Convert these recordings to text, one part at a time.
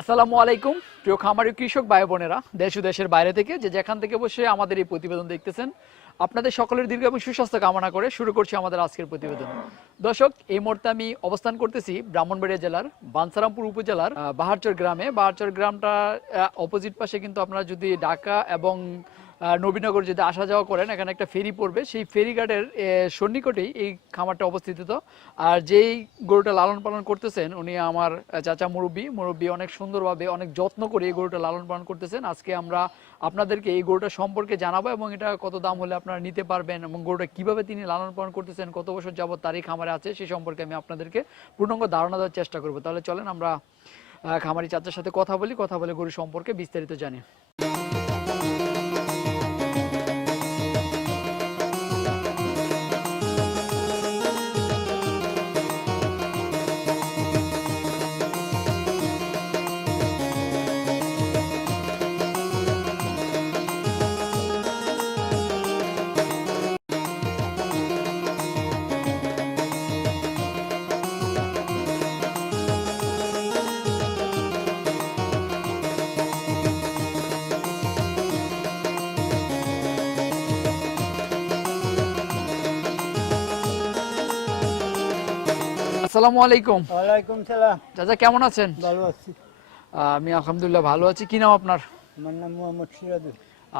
আসসালামু আলাইকুম, প্রিয় খামারি কৃষক ভাই বোনেরা, দেশ ও দেশের বাইরে থেকে যে যেখান থেকে বসে আমাদের এই প্রতিবেদন দেখতেছেন আপনাদের সকলের দীর্ঘ এবং সুস্বাস্থ্য কামনা করে শুরু করছি আমাদের আজকের প্রতিবেদন। দর্শক, এই মুহূর্তে আমি অবস্থান করতেছি ব্রাহ্মণবাড়িয়া জেলার বানসারামপুর উপজেলার বাহারচর গ্রামে। বাহারচর গ্রামটা অপোজিট পাশে কিন্তু আপনারা যদি ঢাকা এবং নবীনগর যদি আসা যাওয়া করেন, এখানে একটা ফেরি পড়বে। সেই ফেরিঘাটের সন্নিকটেই এই খামারটা অবস্থিত। আর যেই গরুটা লালন পালন করতেছেন, উনি আমার চাচা মুরব্বী। মুরব্বী অনেক সুন্দরভাবে অনেক যত্ন করে এই গরুটা লালন পালন করতেছেন। আজকে আমরা আপনাদেরকে এই গরুটা সম্পর্কে জানাব এবং এটা কত দাম হলে আপনারা নিতে পারবেন এবং গরুটা কীভাবে তিনি লালন পালন করতেছেন, কত বছর যাবত তারই খামারে আছে, সে সম্পর্কে আমি আপনাদেরকে পূর্ণাঙ্গ ধারণা দেওয়ার চেষ্টা করব। তাহলে চলেন আমরা খামারি চাচার সাথে কথা বলি, কথা বলে গরু সম্পর্কে বিস্তারিত জানি। আসসালামু আলাইকুম। ওয়ালাইকুম সালাম। চাচা কেমন আছেন? ভালো আছি। আমি আলহামদুলিল্লাহ ভালো আছি। কি নাম আপনার? আমার নাম মোহাম্মদ সিরাজুল।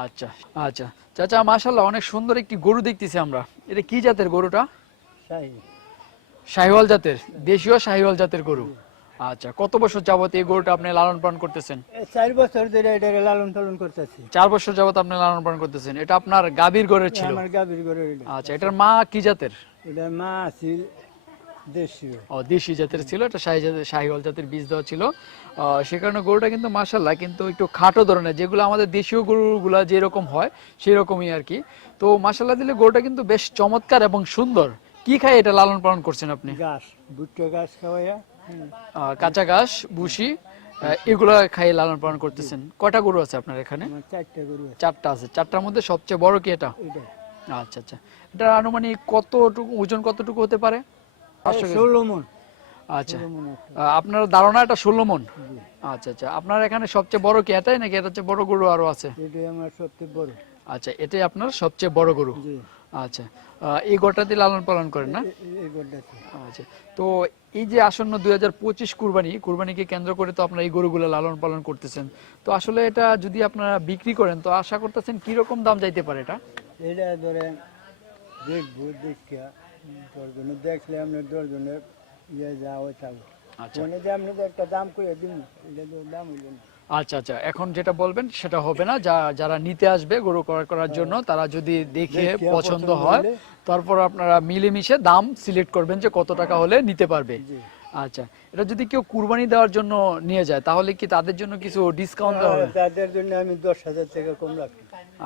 আচ্ছা আচ্ছা। চাচা মাশাল্লাহ অনেক সুন্দর একটি গরু দেখতেছি আমরা। এটা কি জাতের গরুটা? শাহিওয়াল জাতের দেশীয় শাহিওয়াল জাতের গরু। আচ্ছা কত বছর যাবত এই গরুটা আপনি লালন পালন করতেছেন? চার বছর ধরে এটা লালন পালন করতেছি। চার বছর যাবত আপনি লালন পালন করতেছেন। এটা আপনার গাভীর গরের ছিল? আমার গাভীর গরু এটা। আচ্ছা এটার মা কি জাতের? এটা মা আছে দেশীয় ও দেশি জাতের ছিল এটা শাহি জাতের শাহিওয়াল জাতের বীজ দেওয়া ছিল। সে কারণে গরুটা কিন্তু মাসাল্লাহ কিন্তু একটু খাটো ধরনের যেগুলো আমাদের দেশীয় গরুগুলা যেরকম হয় সেই রকমই আর কি। তো মাসাল্লাহ দিলে গরুটা কিন্তু বেশ চমৎকার এবং সুন্দর। কি খায় এটা লালন পালন করছেন আপনি? গাছ ভুট্টো গাছ খাওয়াইয়া। কাঁচা ঘাস বুসি আহ, এগুলো খাইয়ে লালন পালন করতেছেন। কয়টা গরু আছে আপনার এখানে? চারটা গরু আছে। চারটা আছে। চারটার মধ্যে সবচেয়ে বড় কি এটা? আচ্ছা আচ্ছা। এটা আনুমানিক কতটুকু ওজন কতটুকু হতে পারে। ষোলো মন। আচ্ছা। আপনার ধারণা এটা ষোলো মন। আচ্ছা আচ্ছা। আপনার এখানে সবচেয়ে বড় কি এটাই নাকি? এটা হচ্ছে বড় গরু আরও আছে? এটাই আমার সবচেয়ে বড়। আচ্ছা এটাই আপনার সবচেয়ে বড় গরু? আচ্ছা। এই লালন পালন করেন না? আচ্ছা। তো এই যে আসন্ন দুই হাজার পঁচিশ কুরবানি কুরবানিকে কেন্দ্র করে তো আপনারা এই গরুগুলো লালন পালন করতেছেন। তো আসলে এটা যদি আপনারা বিক্রি করেন তো আশা করতেছেন কি রকম দাম যাইতে পারে এটা? এটা ধরেন দেখব দেখিয়া। দশজনে দেখলে আপনার দশজনে ইয়ে যা ওই থাকবে আচ্ছা। ফোনে যে আপনি একটা দাম করে দিন এটা তো দাম হইল না। আচ্ছা আচ্ছা। এখন যেটা বলবেন সেটা হবে না। যা যারা নিতে আসবে গরু ক্রয় করার জন্য তারা যদি দেখে পছন্দ হয় তারপর আপনারা মিলেমিশে দাম সিলেক্ট করবেন যে কত টাকা হলে নিতে পারবে। আচ্ছা। এটা যদি কেউ কুরবানি দেওয়ার জন্য নিয়ে যায় তাহলে কি তাদের জন্য কিছু ডিসকাউন্ট দেওয়া হবে? তাদের জন্য আমি দশ হাজার টাকা কম রাখি।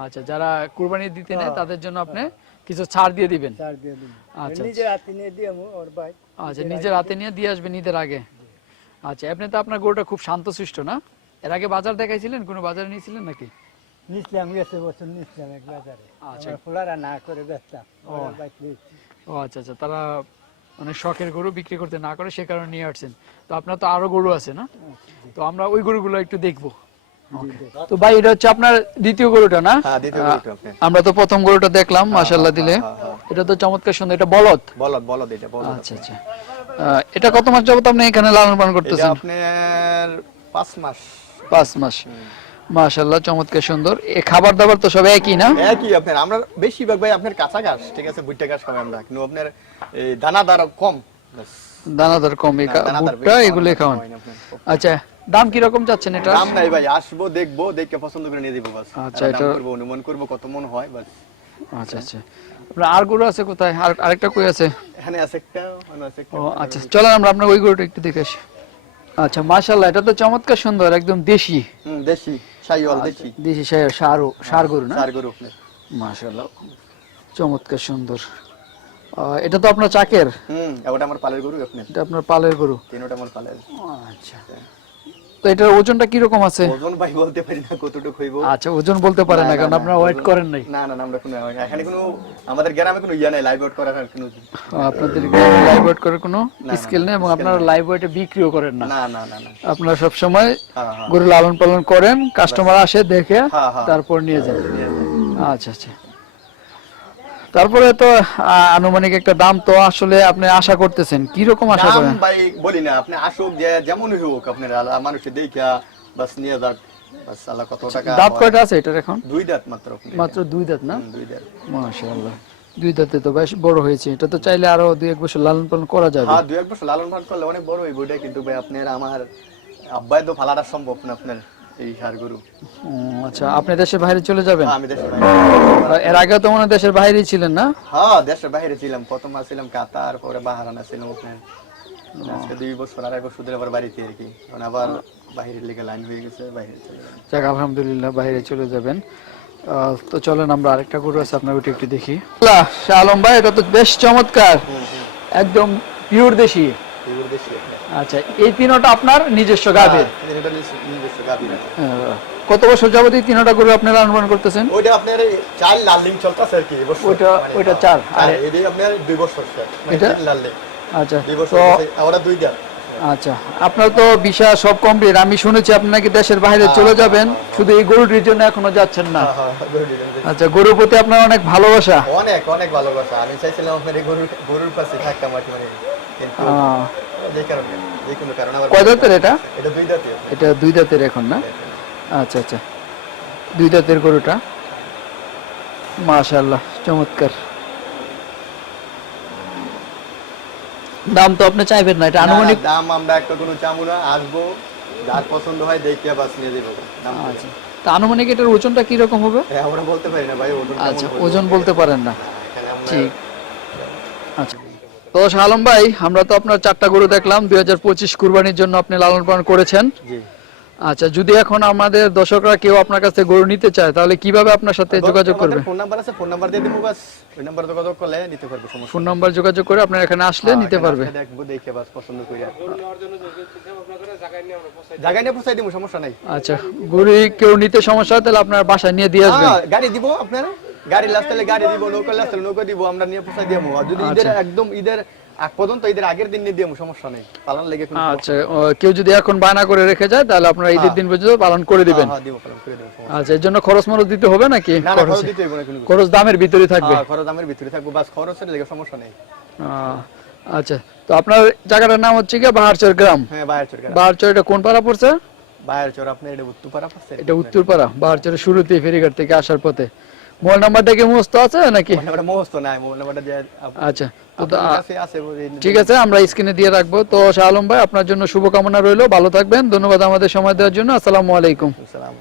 আচ্ছা যারা কুরবানি দিতে নেয় হ্যাঁ। তাদের জন্য আপনি কিছু ছাড় দিয়ে দিবেন? দিয়ে আচ্ছা, নিজের হাতে নিয়ে দিয়ে আমি ওর ভাই। আচ্ছা নিজের হাতে নিয়ে দিয়ে আসবেন ঈদের আগে? আচ্ছা আপনি তো আপনার গরুটা খুব শান্তশিষ্ট না? এর আগে বাজার দেখাইছিলেন? কোনো বাজারে নিয়েছিলেন নাকি? নিছিলাম গেছে বছর নিছিলাম এক বাজারে। আচ্ছা। না করে ও। আচ্ছা আচ্ছা তারা মানে শখের গরু বিক্রি করতে না করে সে কারণে নিয়ে আসছেন। তো আপনার তো আরও গরু আছে না? তো আমরা ওই গরুগুলো একটু দেখব। তো ভাই এটা হচ্ছে আপনার দ্বিতীয় গরুটা না? হ্যাঁ। আমরা তো প্রথম গরুটা দেখলাম মাশাল্লাহ দিলে। এটা তো চমৎকার সুন্দর এটা বলদ? বলদ বলদ এটা বলদ আচ্ছা আচ্ছা। এটা কত মাস যাবত আপনি এখানে লালন পালন করতেছেন? আপনার পাঁচ মাস। পাঁচ মাস। মাশাল্লাহ চমৎকার সুন্দর। এ খাবার দাবার তো সব একই না? একই আপনার আমরা বেশিরভাগ ভাই আপনার কাঁচা ঘাস ঠিক আছে ভুট্টা ঘাস খাওয়াই আমরা। কিন্তু আপনার দানাদার কম। দানাদার কম ভুট্টা এগুলো খাওয়ান। আচ্ছা দাম কি রকম চাচ্ছেন এটা? দাম নাই ভাই আসব দেখব দেখে পছন্দ করে নিয়ে দিব বাস। আচ্ছা, এটা- করব অনুমান করব কত মন হয় বাস। আচ্ছা আচ্ছা। আপনার আর গরু আছে কোথায়? আর আরেকটা কই আছে? এখানে আছে একটা আছে একটা। ও আচ্ছা চলেন আমরা আপনার ওই গরুটা একটু দেখে আসি। আচ্ছা মাশাল্লাহ এটা তো চমৎকার সুন্দর একদম দেশি। হুম দেশি সাইওয়াল আচ্ছা। দেশি। দেশি সার সার সার গরু না? চার গরু আপনার মাশাল্লাহ চমৎকার সুন্দর। এটা তো আপনার চাকের? হুম ওটা আমার পালের গরু আপনি এটা আপনার পালের গরু? তিনটা আমার পালের। আচ্ছা। তো এটার ওজনটা কীরকম আছে? ওজন ভাই বলতে পারি না কতটুকু হইব। আচ্ছা ওজন বলতে পারেন না কারণ আপনারা ওয়েট করেন নাই। না না আমরা কোনো এখানে কোনো আমাদের গ্রামে কোনো ইয়া নাই লাইভ আউট করার আর কোনো আপনাদের লাইভ ওয়েট করার কোনো স্কিল নেই এবং আপনারা লাইভ ওয়েটে বিক্রিও করেন না। না না না আপনারা সব সময় হ্যাঁ হ্যাঁ। গরু লালন পালন করেন কাস্টমার আসে দেখে হ্যাঁ। তারপর নিয়ে যান। আচ্ছা আচ্ছা। তারপরে তো আনুমানিক একটা দাম তো আসলে আপনি আশা করতেছেন। কি রকম আশা দাম করেন? ভাই বলি না আপনি আসুক যে যেমনই হোক আপনার মানুষের দেখা বাস নিয়ে যাক বাস আল্লাহ কত টাকা দাঁত কয়টা আছে এটার এখন? দুই দাঁত মাত্র মাত্র দুই দাঁত না? দুই দাঁত। মাশাআল্লাহ। দুই দাঁতে তো বেশ বড় হয়েছে। এটা তো চাইলে আরও দুই এক বছর লালন পালন করা যাবে। হ্যাঁ দুই এক বছর লালন পালন করলে অনেক বড় এই বইটা কিন্তু ভাই আপনার আমার আব্বাই তো ফালাটা সম্ভব না আপনার। এই সার গরু। আচ্ছা আপনি দেশের বাইরে চলে যাবেন? আমি দেশের বাইরে এর আগে তো মনে দেশের বাইরেই ছিলেন না? হ্যাঁ দেশের বাইরে ছিলাম। প্রথম ছিলাম কাতার পরে বাহারানা ছিলাম ওখানে। আজকে দুই বছর আড়াই বছর ধরে আবার বাড়িতে আর কি। এখন আবার বাইরের লেগে লাইন হয়ে গেছে বাইরে চলে যাক আলহামদুলিল্লাহ বাইরে চলে যাবেন। তো চলেন আমরা আরেকটা গরু আছে আপনার ওটা একটু দেখি। আলম ভাই এটা তো বেশ চমৎকার। একদম পিওর দেশি। আচ্ছা এই তিনটা আপনার নিজস্ব গাভীর হ্যাঁ, গাভীর। আহ, কত বছর যাবত এই তিনটা গরু আপনি লালন করতেছেন? ওইটা আপনার চার লাল লিঙ্ক চলতেছে আর কি ওইটা- মানে, ওইটা হ্যাঁ, চার। আর। এটাই আপনার দুই বছর মানে এটা? লাল লিঙ্ক আচ্ছা দুই বছর দাঁত আচ্ছা আপনার তো বিষয় সব কমপ্লিট আমি শুনেছি আপনি নাকি দেশের বাইরে চলে যাবেন শুধু এই গরুটির জন্য এখনও যাচ্ছেন না। হ্যাঁ, হ্যাঁ, আচ্ছা গরুর প্রতি আপনার অনেক ভালোবাসা? অনেক অনেক ভালোবাসা। আমি চাইছিলাম আপনার এই গরুর গরুর পাশে থাকতাম আর কি মানে কিন্তু যে কারণে যে কোনো কারণে কয় দাঁতের এটা? এটা দুই দাঁতই এটা দুই দাঁতের এখন না? আচ্ছা আচ্ছা। দুই দাঁতের গরুটা? মাশাআল্লাহ চমৎকার। দাম তো আপনি চাইবেন না এটা আনুমানিক দাম আমরা একটা কোনো চামু না আসব। যার পছন্দ হয় দেখে বাস নিয়ে বলে। আচ্ছা। তা আনুমানিক এটার ওজনটা কি রকম হবে? হ্যাঁ, আমরা বলতে পারি না ভাই ওজন আচ্ছা ওজন বলতে পারেন না। ঠিক। আচ্ছা। তো শালম ভাই আমরা তো আপনার চারটা গরু দেখলাম দুই হাজার পঁচিশ কুরবানির জন্য আপনি লালন পালন করেছেন। আচ্ছা যদি এখন আমাদের দর্শকরা কেউ আপনার কাছ গরু নিতে চায় তাহলে কীভাবে আপনার সাথে যোগাযোগ করবে? ফোন নাম্বার আছে ফোন নাম্বার দিয়ে দেবো বাস। ওই নাম্বার যোগাযোগ করলে নিতে পারব সমস্যা ফোন নাম্বার যোগাযোগ করে আপনার এখানে আসলে হ্যাঁ, নিতে পারবে। দেখব দেখে বাস পছন্দ করি আর জায়গায় নিয়ে পৌঁছাই দিব সমস্যা নাই। আচ্ছা গরু কেউ নিতে সমস্যা হয় তাহলে আপনার বাসায় নিয়ে দিয়ে আসবেন। হ্যাঁ, গাড়ি দিব আপনার। গাড়ি লাস্ট হলে গাড়ি দিব নৌকা লাস্ট হলে নৌকা দিব আমরা নিয়ে পৌঁছাই দিব আর যদি ঈদের একদম ঈদের আগ পর্যন্ত ঈদের আগের দিন নিয়ে দিব সমস্যা নেই। পালন লেগে কোনো আচ্ছা কেউ যদি এখন বায়না করে রেখে যায় তাহলে আপনারা ঈদের দিন পর্যন্ত পালন করে দিবেন। হ্যাঁ, দিব পালন করে দেবো আচ্ছা এর জন্য খরচ মরচ দিতে হবে নাকি? না খরচ খরচ দিতে হবে না কোনো খরচ দামের ভিতরে থাকবে। হ্যাঁ, খরচ দামের ভিতরে থাকব বাস খরচের লেগে সমস্যা নেই। আচ্ছা তো আপনার জায়গাটার নাম হচ্ছে কি বাহারচর গ্রাম। হ্যাঁ বায়ের চোর বাহারচর এটা কোন পাড়া পড়ছে? বায়ের চোর আপনার এটা উত্তরপাড়া পাচ্ছে এটা উত্তরপাড়া বাহারচরের শুরুতেই ফেরিঘাট থেকে আসার পথে। মোবাইল নাম্বারটা কি মুস্ত আছে নাকি? নাম্বারটা নাই মোবাইল নাম্বারটা আচ্ছা ঠিক আছে আমরা স্ক্রিনে দিয়ে রাখব। তো শাহ আলম ভাই আপনার জন্য শুভকামনা রইল ভালো থাকবেন ধন্যবাদ আমাদের সময় দেওয়ার জন্য আসসালামু আলাইকুম। সালাম